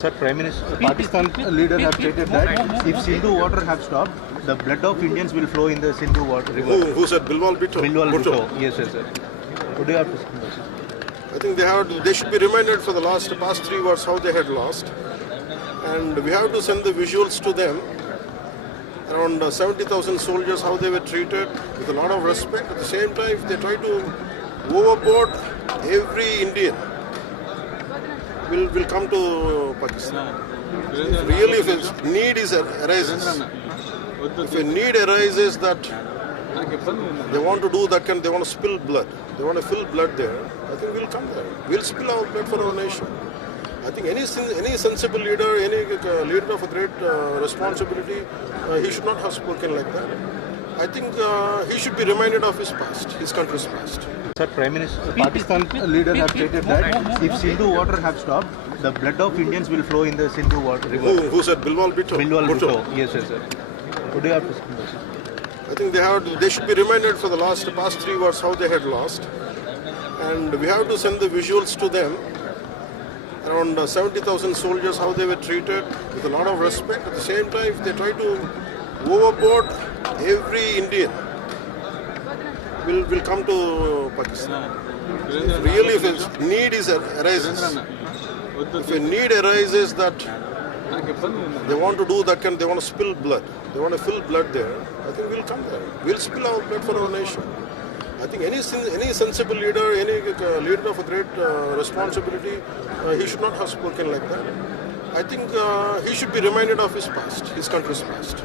Sir, Prime Minister, Pakistan leader have stated that if Sindhu water have stopped, the blood of Indians will flow in the Sindhu water river. Who said Bilwal Bhutto? Bilwal Bhutto. Yes, yes, sir. What do you have to say? I think they should be reminded for the past 3 wars how they had lost, and we have to send the visuals to them. Around 70,000 soldiers, how they were treated with a lot of respect. At the same time, if they try to overboard every Indian, will come to Pakistan. Really, if a need arises, if a need arises that they want to do that, they want to spill blood, they want to fill blood there, I think we'll come there. We'll spill our blood for our nation. I think any sensible leader, any leader of a great responsibility, he should not have spoken like that. I think he should be reminded of his past, his country's past. Sir, Prime Minister, Pakistan leader have stated that if Sindhu water have stopped, the blood of Indians will flow in the Sindhu water river. Who said Bilwal Bhutto? Bilwal Bhutto. Yes, yes, sir. What do you have to say? I think they should be reminded for the past 3 wars how they had lost, and we have to send the visuals to them. Around 70,000 soldiers, how they were treated with a lot of respect. At the same time, if they try to overboard every Indian, will come to Pakistan. Really, if a need arises, if a need arises that they want to do that, they want to spill blood, they want to fill blood there, I think we'll come there. We'll spill our blood for our nation. I think any sensible leader, any leader of a great responsibility, he should not have spoken like that. I think he should be reminded of his past, his country's past.